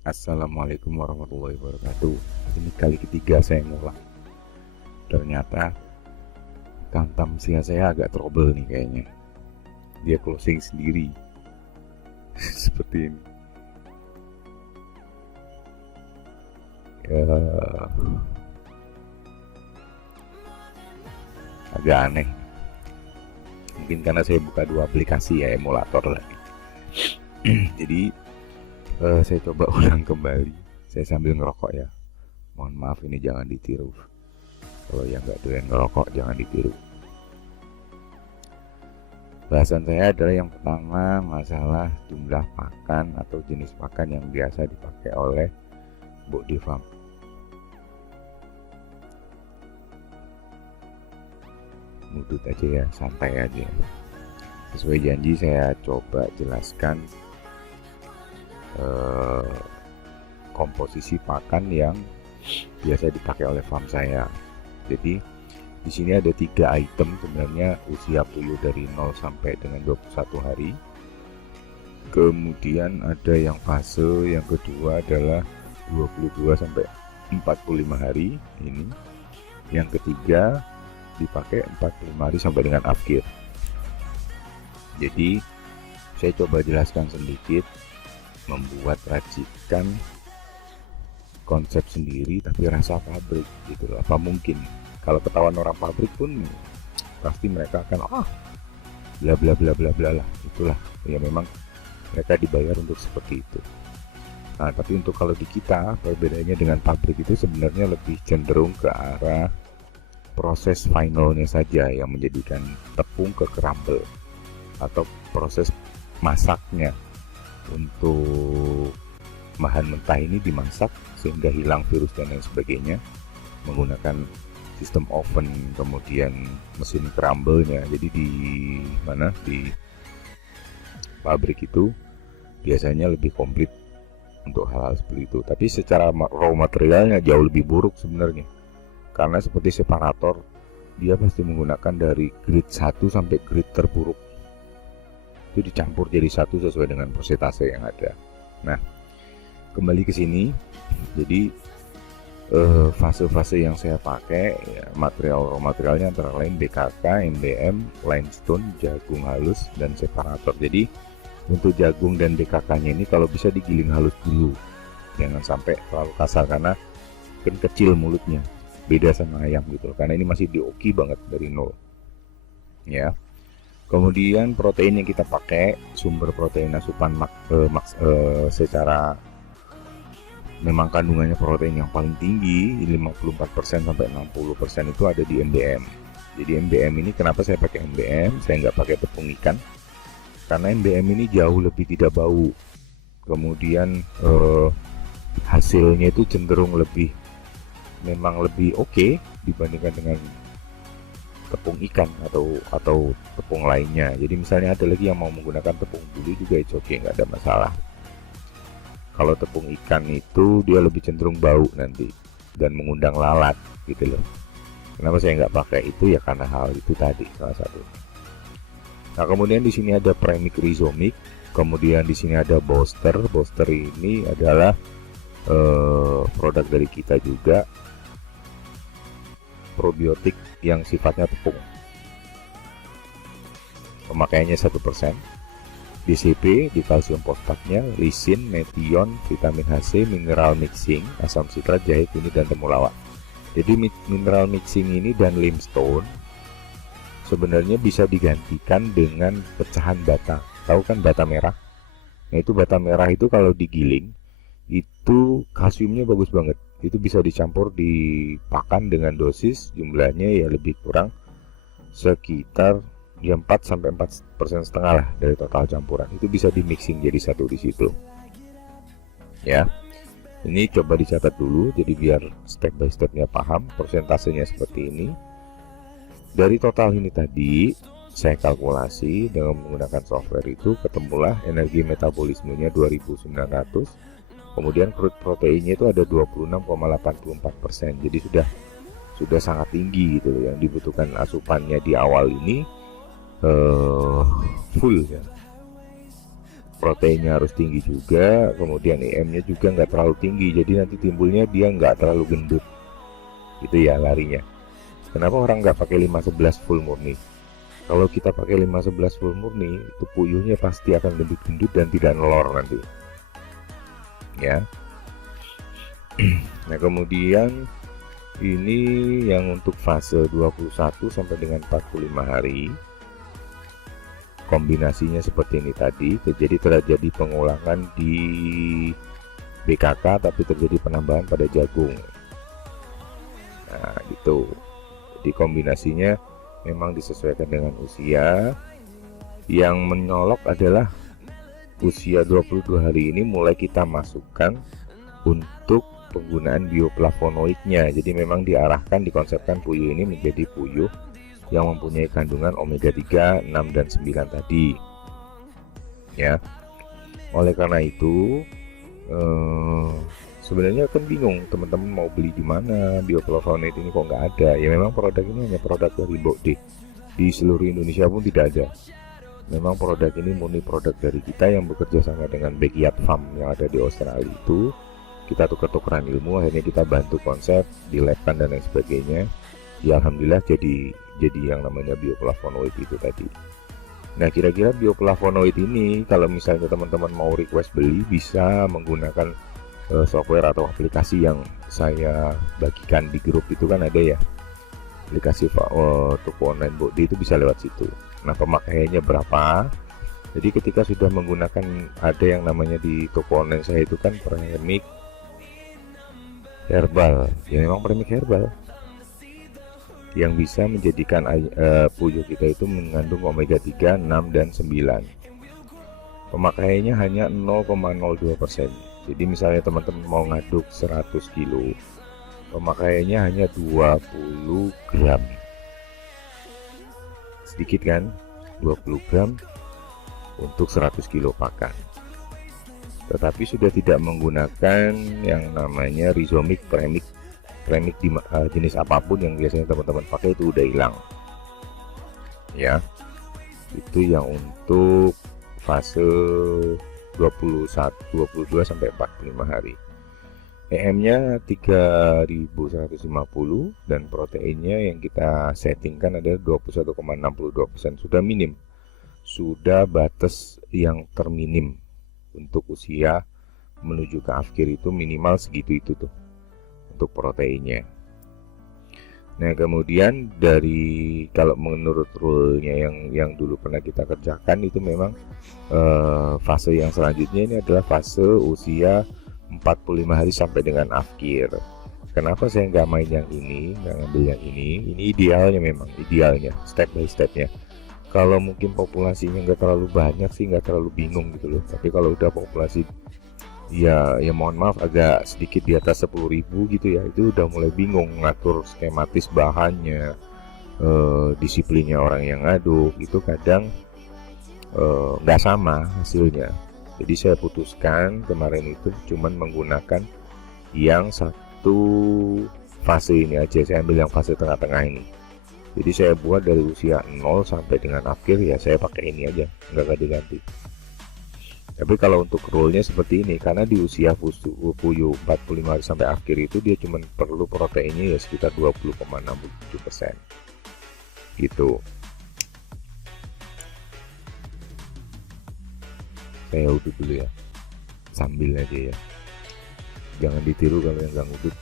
Assalamualaikum warahmatullahi wabarakatuh. Ini kali ketiga saya ngulang. Ternyata kantam sia saya agak trouble nih kayaknya. Dia closing sendiri. Seperti ini. Ya, agak aneh. Mungkin karena saya buka dua aplikasi ya, emulator lagi. Jadi saya coba ulang kembali. Saya sambil ngerokok ya. Mohon maaf ini jangan ditiru. Kalau yang nggak doyan ngerokok jangan ditiru. Bahasan saya adalah yang pertama, masalah jumlah pakan atau jenis pakan yang biasa dipakai oleh body farm. Mudut aja ya, santai aja. Sesuai janji saya coba jelaskan komposisi pakan yang biasa dipakai oleh farm saya. Jadi di sini ada 3 item sebenarnya usia puyuh dari 0 sampai dengan 21 hari. Kemudian ada yang fase yang kedua adalah 22 sampai 45 hari ini. Yang ketiga dipakai 45 hari sampai dengan akhir. Jadi saya coba jelaskan sedikit membuat racikan konsep sendiri tapi rasa pabrik gitu loh. Apa mungkin kalau ketahuan orang pabrik pun pasti mereka akan bla bla bla bla bla lah, itulah ya, memang mereka dibayar untuk seperti itu. Nah tapi untuk kalau di kita perbedaannya dengan pabrik itu sebenarnya lebih cenderung ke arah proses finalnya saja yang menjadikan tepung ke crumble atau proses masaknya. Untuk bahan mentah ini dimasak sehingga hilang virus dan lain sebagainya menggunakan sistem oven, kemudian mesin crumble-nya. Jadi di pabrik itu biasanya lebih komplit untuk hal-hal seperti itu. Tapi secara raw materialnya jauh lebih buruk sebenarnya. Karena seperti separator, dia pasti menggunakan dari grade 1 sampai grade terburuk. Itu dicampur jadi satu sesuai dengan persentase yang ada. Nah, kembali ke sini. Jadi fase-fase yang saya pakai ya, materialnya antara lain BKK, MBM, limestone, jagung halus, dan separator. Jadi untuk jagung dan BKK-nya ini kalau bisa digiling halus dulu, jangan sampai terlalu kasar karena kan kecil mulutnya, beda sama ayam gitu. Karena ini masih dioki banget dari nol, ya. Kemudian protein yang kita pakai, sumber protein asupan secara memang kandungannya protein yang paling tinggi 54% sampai 60% itu ada di MBM. Jadi MBM ini kenapa saya pakai MBM? Saya nggak pakai tepung ikan karena MBM ini jauh lebih tidak bau. Kemudian hasilnya itu cenderung memang lebih oke dibandingkan dengan tepung ikan atau tepung lainnya. Jadi misalnya ada lagi yang mau menggunakan tepung bulu juga itu oke, nggak ada masalah. Kalau tepung ikan itu dia lebih cenderung bau nanti dan mengundang lalat gitu loh. Kenapa saya nggak pakai itu ya karena hal itu tadi salah satu. Nah kemudian di sini ada premix rhizomic, kemudian di sini ada booster. Booster ini adalah produk dari kita juga, probiotik yang sifatnya tepung. Pemakaiannya 1%. DCP di kalsium fosfatnya, lisin, metion, vitamin HC, mineral mixing, asam sitrat, jahe kunyit, dan temulawak. Jadi mineral mixing ini dan limestone sebenarnya bisa digantikan dengan pecahan bata. Tahu kan bata merah? Nah itu bata merah itu kalau digiling itu kalsiumnya bagus banget. Itu bisa dicampur di pakan dengan dosis jumlahnya ya lebih kurang sekitar ya 4 sampai 4,5% lah dari total campuran. Itu bisa di mixing jadi satu di situ. Ya. Ini coba dicatat dulu jadi biar step by stepnya paham. Persentasenya seperti ini. Dari total ini tadi saya kalkulasi dengan menggunakan software itu ketemulah energi metabolismenya 2900. Kemudian crude proteinnya itu ada 26,84%. Jadi sudah sangat tinggi gitu yang dibutuhkan asupannya di awal ini full ya. proteinnya harus tinggi juga, kemudian EM-nya juga nggak terlalu tinggi, jadi nanti timbulnya dia nggak terlalu gendut gitu ya larinya. Kenapa orang nggak pakai 511 full murni? Kalau kita pakai 511 full murni, itu puyuhnya pasti akan gendut-gendut dan tidak nelor nanti ya. Nah kemudian ini yang untuk fase 21 sampai dengan 45 hari, kombinasinya seperti ini tadi. Jadi terjadi pengulangan di BKK tapi terjadi penambahan pada jagung. Nah gitu. Jadi kombinasinya memang disesuaikan dengan usia. Yang menyolok adalah usia 22 hari ini mulai kita masukkan untuk penggunaan bioflavonoidnya. Jadi memang diarahkan, dikonsepkan puyuh ini menjadi puyuh yang mempunyai kandungan omega 3, 6 dan 9 tadi. Ya. Oleh karena itu sebenarnya kan bingung teman-teman mau beli di mana bioflavonoid ini kok nggak ada. Ya memang produk ini hanya produk dari Bokdi. Di seluruh Indonesia pun tidak ada. Memang produk ini murni produk dari kita yang bekerja sama dengan Backyard Farm yang ada di Australia itu. Kita tukar-tukaran ilmu, akhirnya kita bantu konsep, dilabkan dan lain sebagainya. Ya alhamdulillah jadi yang namanya bioflavonoid itu tadi. Nah kira-kira bioflavonoid ini kalau misalnya teman-teman mau request beli, bisa menggunakan software atau aplikasi yang saya bagikan di grup itu kan ada ya, aplikasi toko online Bokdi itu bisa lewat situ. Nah pemakaiannya berapa? Jadi ketika sudah menggunakan, ada yang namanya di toko online saya itu kan premix herbal, ya memang premix herbal yang bisa menjadikan puyuh kita itu mengandung omega 3, 6 dan 9. Pemakaiannya hanya 0,02%. Jadi misalnya teman-teman mau ngaduk 100 kilo, pemakaiannya hanya 20 gram. Sedikit kan? 20 gram untuk 100 kilo pakan. Tetapi sudah tidak menggunakan yang namanya rhizomic premix di jenis apapun yang biasanya teman-teman pakai itu udah hilang ya. Itu yang untuk fase 21, 22 sampai 45 hari. EM-nya 3150 dan proteinnya yang kita settingkan adalah 21,62%. Sudah minim, sudah batas yang terminim untuk usia menuju ke akhir itu minimal segitu itu tuh untuk proteinnya. Nah kemudian dari kalau menurut rule-nya yang dulu pernah kita kerjakan itu memang fase yang selanjutnya ini adalah fase usia 45 hari sampai dengan akhir. Kenapa saya nggak main yang ini, nggak ngambil yang ini? Ini idealnya, memang idealnya step by stepnya. Kalau mungkin populasinya nggak terlalu banyak sih nggak terlalu bingung gitu loh. Tapi kalau udah populasi ya mohon maaf agak sedikit di atas 10.000 gitu ya, itu udah mulai bingung ngatur skematis bahannya, disiplinnya orang yang ngaduk itu kadang nggak sama hasilnya. Jadi saya putuskan kemarin itu cuman menggunakan yang satu fase ini aja, saya ambil yang fase tengah-tengah ini. Jadi saya buat dari usia 0 sampai dengan akhir ya saya pakai ini aja, nggak ganti-ganti. Tapi kalau untuk rule-nya seperti ini, karena di usia puyuh 45 hari sampai akhir itu dia cuma perlu proteinnya ya sekitar 20,67% gitu. Saya udut dulu ya, sambil aja ya, jangan ditiru kalau yang nggak ngudut.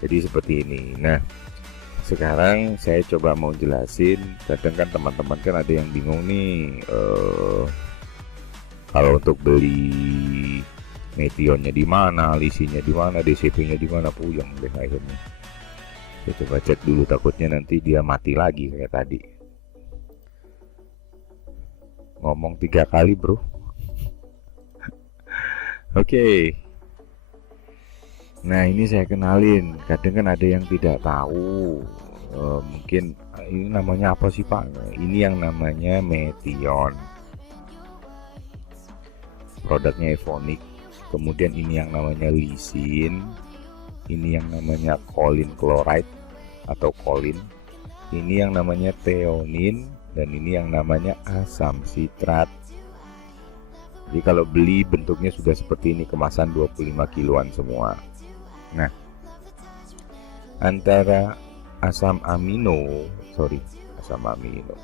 Jadi seperti ini. Nah sekarang saya coba mau jelasin, kadang kan teman-teman kan ada yang bingung nih, kalau untuk beli metionnya di mana, lisinya di mana, DCP-nya di mana, puyeng deh akhirnya. Saya coba cek dulu, takutnya nanti dia mati lagi kayak tadi. Ngomong 3 kali bro. Oke. Nah ini saya kenalin, kadang kan ada yang tidak tahu, mungkin ini namanya apa sih Pak? Ini yang namanya Metion, produknya Evonik. Kemudian ini yang namanya lisin, ini yang namanya choline chloride atau choline, ini yang namanya theonin, dan ini yang namanya asam sitrat. Jadi kalau beli bentuknya sudah seperti ini, kemasan 25 kiloan semua. Nah, antara asam amino,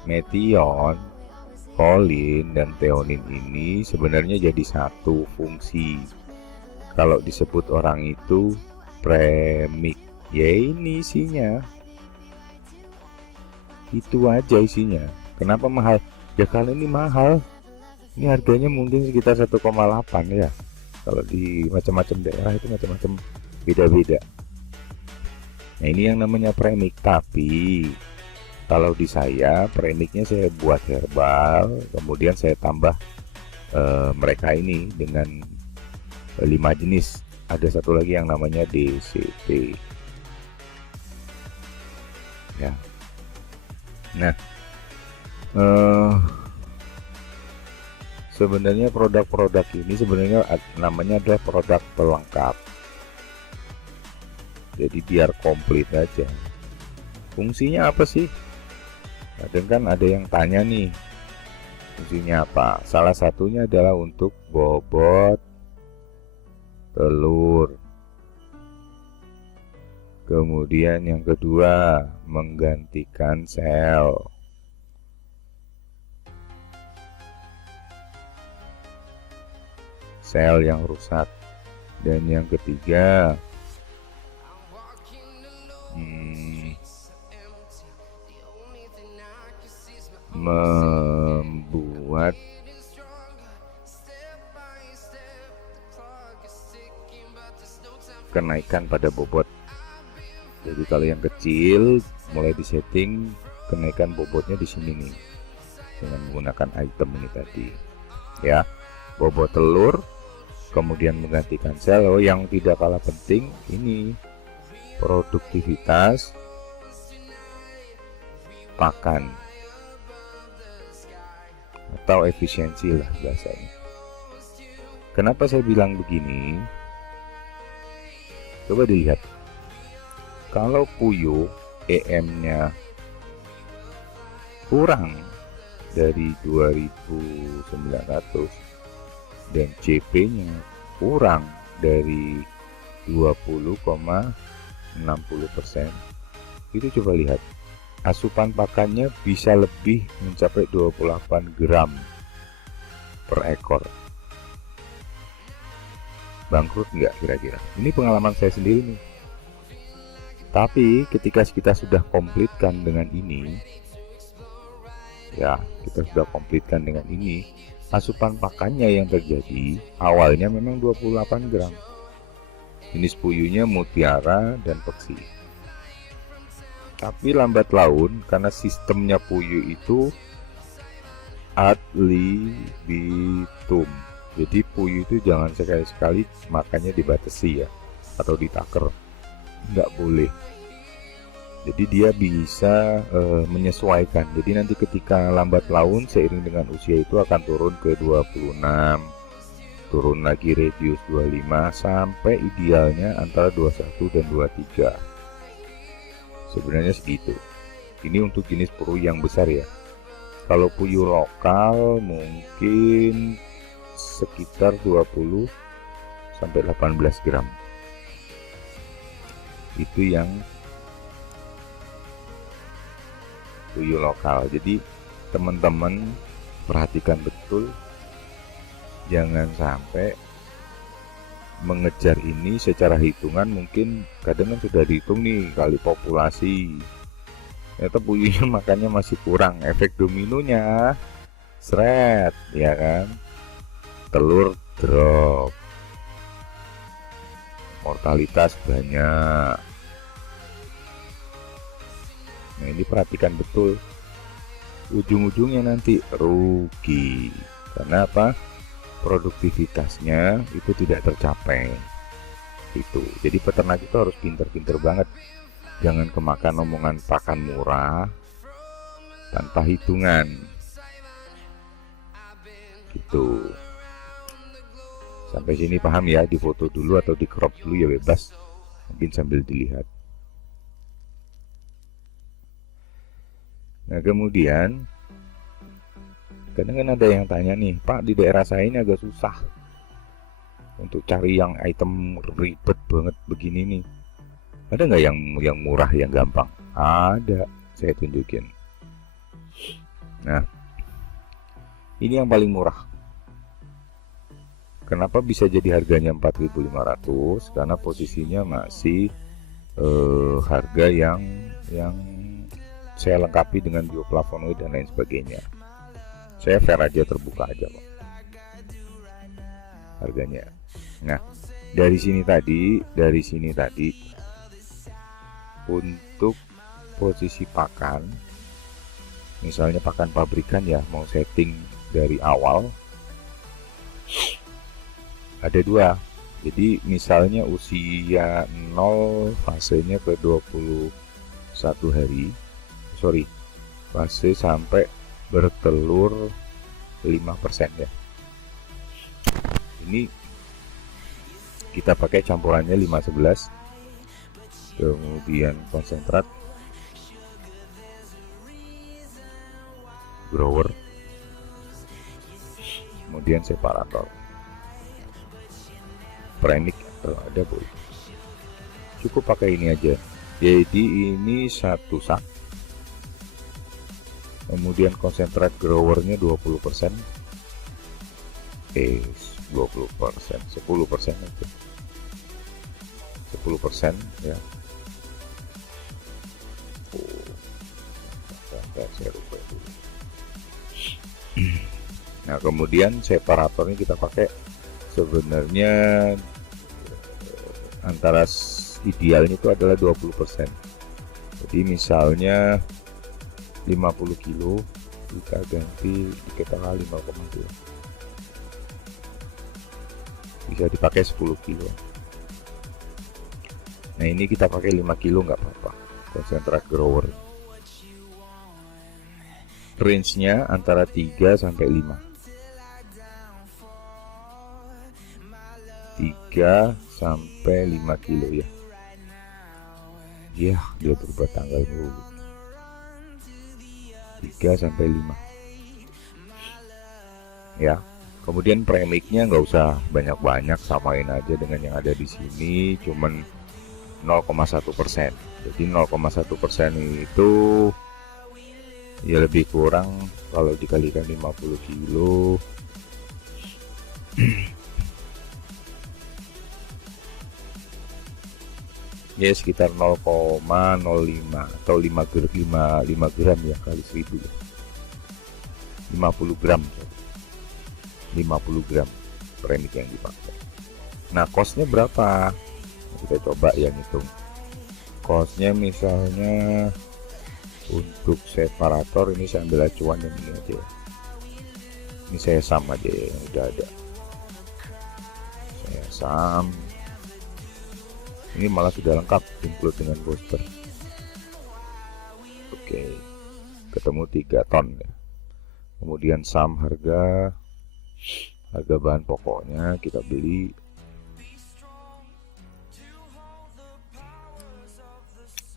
metion, kolin, dan theonin ini sebenarnya jadi satu fungsi. Kalau disebut orang itu premik, ya ini isinya. Itu aja isinya. Kenapa mahal? Ya kali ini mahal. Ini harganya mungkin sekitar 1,8 ya. Kalau di macam-macam daerah itu macam-macam beda-beda. Nah, ini yang namanya premik. Tapi kalau di saya premiknya saya buat herbal, kemudian saya tambah mereka ini dengan 5 jenis. Ada satu lagi yang namanya DCT. Ya. Nah, sebenarnya produk-produk ini sebenarnya namanya adalah produk pelengkap. Jadi biar komplit aja. Fungsinya apa sih? Kadang kan ada yang tanya nih, fungsinya apa? Salah satunya adalah untuk bobot telur. Kemudian yang kedua, menggantikan sel yang rusak. Dan yang ketiga, membuat kenaikan pada bobot. Jadi kalau yang kecil mulai disetting kenaikan bobotnya di sini nih dengan menggunakan item ini tadi. Ya, bobot telur, kemudian menggantikan sel. Oh, yang tidak kalah penting ini produktivitas pakan atau efisiensi lah bahasanya. Kenapa saya bilang begini? Coba dilihat. Kalau puyuh EM-nya kurang dari 2900 dan CP-nya kurang dari 20,60%, itu coba lihat asupan pakannya bisa lebih mencapai 28 gram per ekor. Bangkrut nggak kira-kira? Ini pengalaman saya sendiri nih. Tapi ketika kita sudah komplitkan dengan ini, asupan pakannya yang terjadi awalnya memang 28 gram. Jenis puyuhnya mutiara dan peksi. Tapi lambat laun karena sistemnya puyuh itu ad libitum. Jadi puyuh itu jangan sekali-sekali makannya dibatasi ya, atau ditaker, nggak boleh. Jadi dia bisa menyesuaikan. Jadi nanti ketika lambat laun seiring dengan usia itu akan turun ke 26, turun lagi reduce 25 sampai idealnya antara 21 dan 23. Sebenarnya segitu. Ini untuk jenis puyuh yang besar ya. Kalau puyuh lokal mungkin sekitar 20 sampai 18 gram. Itu yang puyuh lokal. Jadi teman-teman perhatikan betul, jangan sampai mengejar ini secara hitungan. Mungkin kadang kan sudah dihitung nih kali populasi, ternyata puyuhnya makannya masih kurang. Efek dominonya seret ya kan, telur drop, mortalitas banyak. Nah ini perhatikan betul, ujung-ujungnya nanti rugi. Karena apa? Produktivitasnya itu tidak tercapai. Itu. Jadi peternak itu harus pinter-pinter banget. Jangan kemakan omongan pakan murah tanpa hitungan. Gitu. Sampai sini paham ya? Di foto dulu atau di crop dulu ya bebas. Mungkin sambil dilihat. Nah kemudian Kadang kan ada yang tanya nih, Pak, di daerah saya ini agak susah untuk cari yang item ribet banget begini nih. Ada nggak yang murah, yang gampang? Ada, saya tunjukin. Nah, ini yang paling murah. Kenapa bisa jadi harganya 4.500? Karena posisinya masih harga yang saya lengkapi dengan bioplavonoid dan lain sebagainya. Saya fair aja, terbuka aja Pak, harganya. Nah, dari sini tadi untuk posisi pakan, misalnya pakan pabrikan ya, mau setting dari awal ada dua. Jadi misalnya usia 0 fasenya ke 21 hari, fase sampai bertelur 5% ya. Ini kita pakai campurannya 5-11, kemudian konsentrat, grower, kemudian separator, premix atau ada boleh. Cukup pakai ini aja. Jadi ini satu sak. Kemudian konsentrat growernya 20%. 20%, 10% aja. 10% ya. Saya lupa dulu. Nah, kemudian separatornya kita pakai sebenarnya antara idealnya itu adalah 20%. Jadi misalnya 50 kilo kita ganti kita 5,2, bisa dipakai 10 kilo. Nah, ini kita pakai 5 kilo nggak apa-apa. Konsentrat grower range-nya antara 3 sampai 5. 3 sampai 5 kilo ya. Ya, dia berubah tanggal dulu. 3 sampai 5. Ya. Kemudian premixnya nggak usah banyak-banyak, samain aja dengan yang ada di sini, cuman 0,1%. Jadi 0,1% itu ya lebih kurang kalau dikalikan 50 kilo ya sekitar 0,05 atau 5 gram ya, kali 1000 ya. 50 gram 50 gram premix yang dipakai. Nah, costnya berapa? Kita coba yang hitung costnya. Misalnya untuk separator ini saya ambil acuan yang ini aja ya. Ini saya sum aja ya, yang udah ada. Saya sum. Ini malah sudah lengkap include dengan booster. Oke, ketemu 3 ton ya. Kemudian sum harga bahan pokoknya kita beli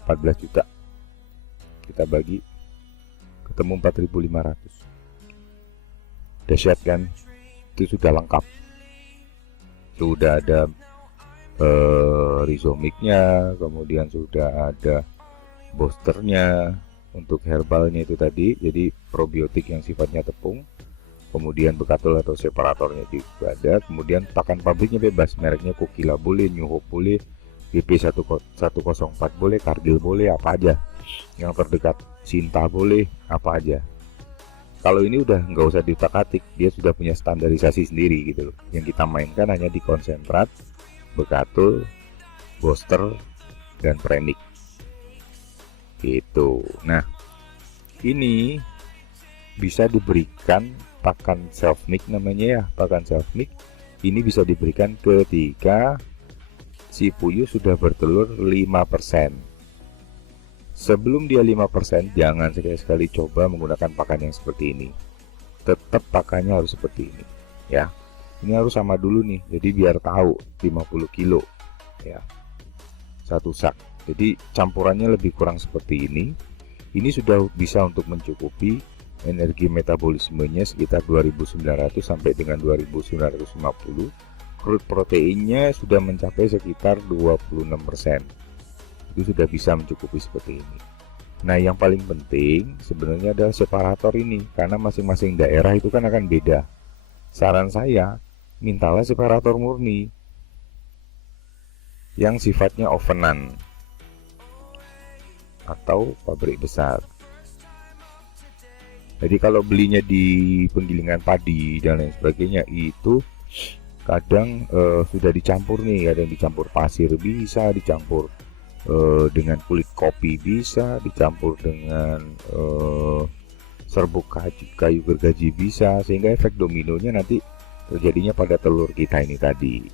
14 juta, kita bagi ketemu 4.500. Dahsyat kan? Itu sudah lengkap, sudah ada rhizomicnya, kemudian sudah ada boosternya untuk herbalnya itu tadi, jadi probiotik yang sifatnya tepung, kemudian bekatul atau separatornya juga ada, kemudian pakan pabriknya bebas, mereknya Kukila boleh, New Hope boleh, BP104 boleh, Cargill boleh, apa aja yang terdekat, Sinta boleh, apa aja. Kalau ini udah nggak usah diutak-atik, dia sudah punya standarisasi sendiri gitu loh. Yang kita mainkan hanya di konsentrat, bekatul, booster, dan premix gitu. Nah, ini bisa diberikan pakan self mix namanya ya, pakan self mix. Ini bisa diberikan ketika si puyuh sudah bertelur 5%. Sebelum dia 5%, jangan sekali-sekali coba menggunakan pakan yang seperti ini. Tetap pakannya harus seperti ini ya. Ini harus sama dulu nih, jadi biar tahu 50 kilo ya, satu sak. Jadi campurannya lebih kurang seperti ini. Ini sudah bisa untuk mencukupi energi metabolismenya sekitar 2900 sampai dengan 2950. Crude proteinnya sudah mencapai sekitar 26%. Itu sudah bisa mencukupi seperti ini. Nah, yang paling penting sebenarnya adalah separator ini, karena masing-masing daerah itu kan akan beda. Saran saya, mintalah separator murni yang sifatnya ovenan atau pabrik besar. Jadi kalau belinya di penggilingan padi dan lain sebagainya itu kadang sudah dicampur nih, ada yang dicampur pasir bisa, dicampur dengan kulit kopi bisa, dicampur dengan serbuk kayu gergaji bisa, sehingga efek dominonya nanti terjadinya pada telur kita ini tadi.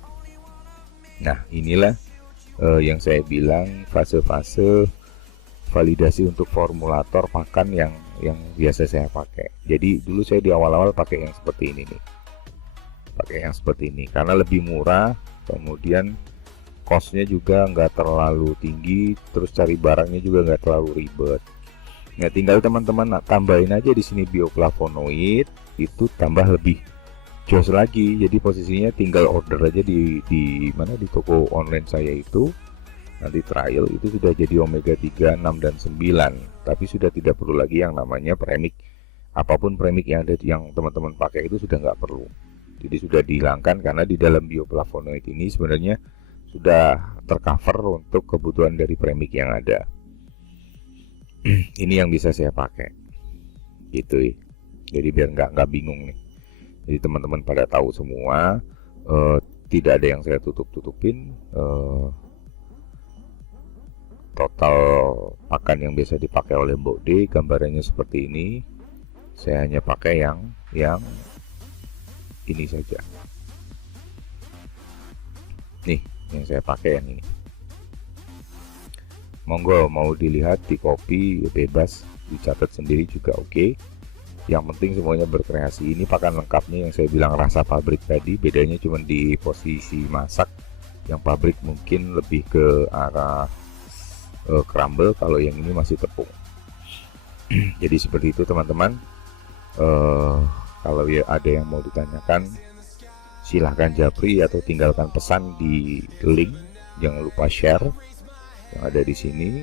Nah, inilah yang saya bilang fase-fase validasi untuk formulator pakan yang biasa saya pakai. Jadi dulu saya di awal-awal pakai yang seperti ini nih, karena lebih murah, kemudian costnya juga nggak terlalu tinggi, terus cari barangnya juga nggak terlalu ribet. Nah, tinggal teman-teman tambahin aja di sini bioflavonoid, itu tambah lebih jos lagi. Jadi posisinya tinggal order aja di mana, di toko online saya itu. Nanti trial itu sudah jadi omega 3, 6 dan 9, tapi sudah tidak perlu lagi yang namanya premix. Apapun premix yang ada yang teman-teman pakai itu sudah nggak perlu. Jadi sudah dihilangkan, karena di dalam bioflavonoid ini sebenarnya sudah tercover untuk kebutuhan dari premix yang ada. Ini yang bisa saya pakai gitu ya. Jadi biar nggak bingung nih. Jadi teman-teman pada tahu semua, tidak ada yang saya tutupin. Total pakan yang biasa dipakai oleh Mbok D gambarannya seperti ini. Saya hanya pakai yang ini saja. Nih, yang saya pakai yang ini. Monggo mau dilihat di copy bebas, dicatat sendiri juga oke. Yang penting semuanya berkreasi. Ini pakan lengkapnya yang saya bilang rasa pabrik tadi, bedanya cuma di posisi masak. Yang pabrik mungkin lebih ke arah crumble, kalau yang ini masih tepung. Jadi seperti itu teman-teman. Kalau ya ada yang mau ditanyakan, silahkan japri atau tinggalkan pesan di link. Jangan lupa share yang ada di sini.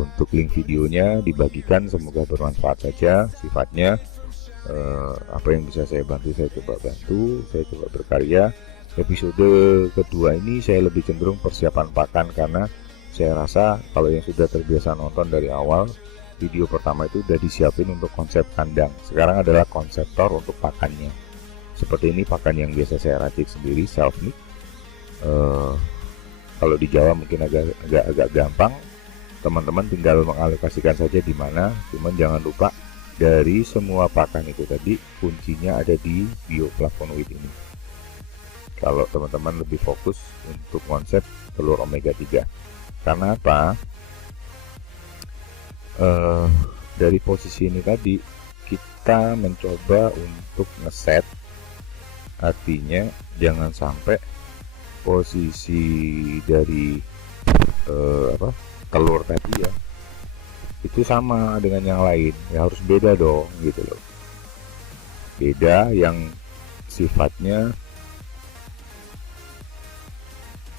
Untuk link videonya dibagikan, semoga bermanfaat saja sifatnya. Apa yang bisa saya bantu, saya coba bantu, saya coba berkarya. Episode kedua ini saya lebih cenderung persiapan pakan, karena saya rasa kalau yang sudah terbiasa nonton dari awal, video pertama itu udah disiapin untuk konsep kandang. Sekarang adalah konseptor untuk pakannya. Seperti ini pakan yang biasa saya racik sendiri, self mix. Kalau di Jawa mungkin agak gampang. Teman-teman tinggal mengalokasikan saja di mana. Cuman jangan lupa dari semua pakan itu tadi kuncinya ada di bioflavonoid ini. Kalau teman-teman lebih fokus untuk konsep telur omega 3. Karena apa? Dari posisi ini tadi kita mencoba untuk ngeset, artinya jangan sampai posisi dari telur tadi ya itu sama dengan yang lain, ya harus beda dong gitu loh. Beda yang sifatnya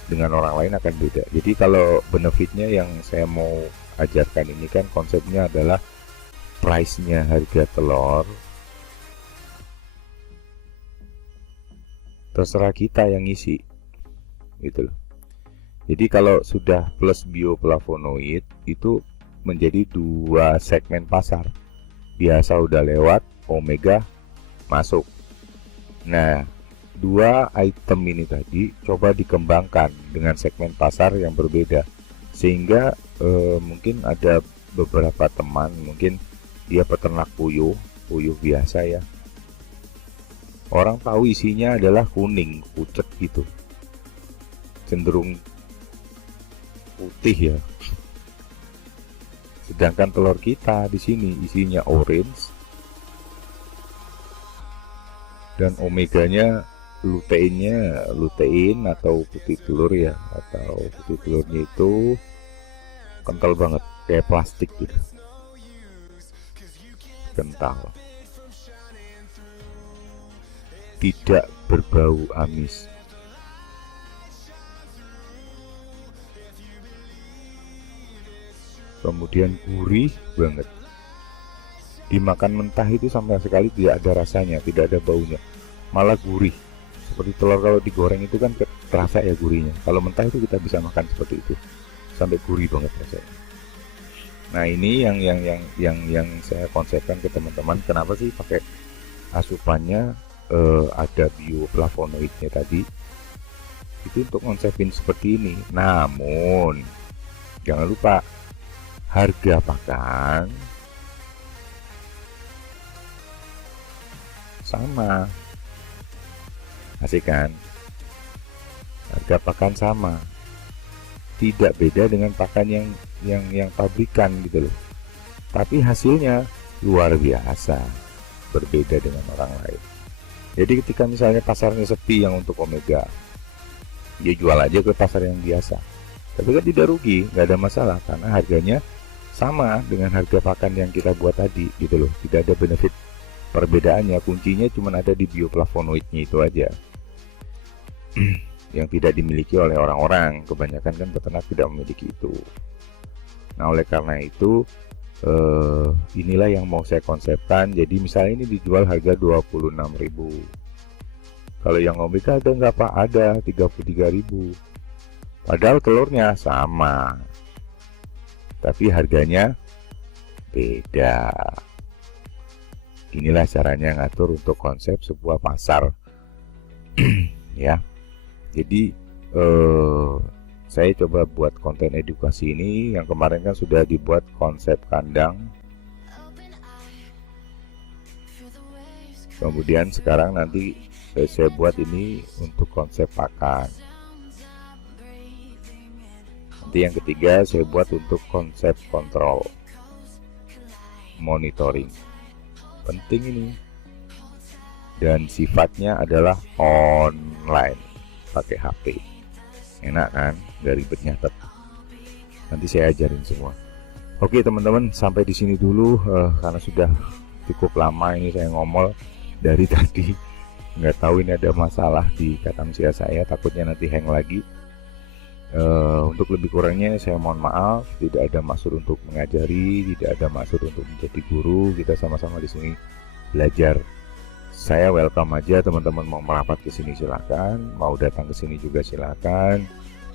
dengan orang lain akan beda. Jadi kalau benefitnya yang saya mau ajarkan ini kan konsepnya adalah price-nya, harga telur terserah kita yang ngisi gitu loh. Jadi kalau sudah plus bioflavonoid itu menjadi dua segmen pasar. Biasa udah lewat, omega masuk. Nah, dua item ini tadi coba dikembangkan dengan segmen pasar yang berbeda, sehingga mungkin ada beberapa teman, mungkin dia peternak puyuh biasa ya, orang tahu isinya adalah kuning pucet gitu, cenderung putih ya, sedangkan telur kita di sini isinya orange dan omeganya lutein atau putih telur ya, atau putih telurnya itu kental banget kayak plastik gitu. kental, tidak berbau amis. Kemudian gurih banget. Dimakan mentah itu sama sekali tidak ada rasanya, tidak ada baunya, malah gurih. Seperti telur kalau digoreng itu kan terasa ya gurihnya. Kalau mentah itu kita bisa makan seperti itu, sampai gurih banget rasanya. Nah ini yang saya konsepkan ke teman-teman. Kenapa sih pakai asupannya ada bioflavonoidnya tadi? Itu untuk konsepin seperti ini. Namun jangan lupa harga pakan sama, asik kan? Harga pakan sama, tidak beda dengan pakan yang pabrikan gitu loh. Tapi hasilnya luar biasa, berbeda dengan orang lain. Jadi ketika misalnya pasarnya sepi yang untuk omega, dia jual aja ke pasar yang biasa. Tapi kan tidak rugi, nggak ada masalah karena harganya sama dengan harga pakan yang kita buat tadi gitu loh. Tidak ada benefit perbedaannya, kuncinya cuma ada di bioflavonoidnya itu aja. Yang tidak dimiliki oleh orang-orang, kebanyakan kan peternak tidak memiliki itu. Nah oleh karena itu inilah yang mau saya konsepkan. Jadi misalnya ini dijual harga 26.000, kalau yang omega ada nggak Pak? Ada 33.000, padahal telurnya sama tapi harganya beda. Inilah caranya ngatur untuk konsep sebuah pasar. Ya, jadi saya coba buat konten edukasi ini. Yang kemarin kan sudah dibuat konsep kandang, kemudian sekarang nanti saya buat ini untuk konsep pakan. Nanti yang ketiga saya buat untuk konsep kontrol, monitoring. Penting ini. Dan sifatnya adalah online, pakai HP. Enak kan? Gak ribet nyatet. Nanti saya ajarin semua. Oke teman-teman, sampai di sini dulu karena sudah cukup lama ini saya ngomong dari tadi. Nggak tahu ini ada masalah di katamsia saya, takutnya nanti hang lagi. Untuk lebih kurangnya saya mohon maaf. Tidak ada maksud untuk mengajari, tidak ada maksud untuk menjadi guru. Kita sama-sama di sini belajar. Saya welcome aja, teman-teman mau merapat ke sini silakan, mau datang ke sini juga silakan,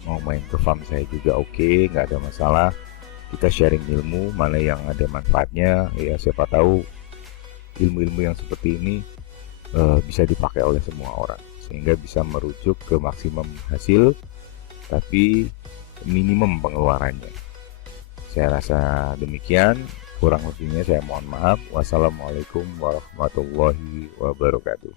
mau main ke farm saya juga oke, nggak ada masalah. Kita sharing ilmu, mana yang ada manfaatnya. Ya siapa tahu ilmu-ilmu yang seperti ini bisa dipakai oleh semua orang, sehingga bisa merujuk ke maksimum hasil tapi minimum pengeluarannya. Saya rasa demikian, kurang lebihnya saya mohon maaf. Wassalamualaikum warahmatullahi wabarakatuh.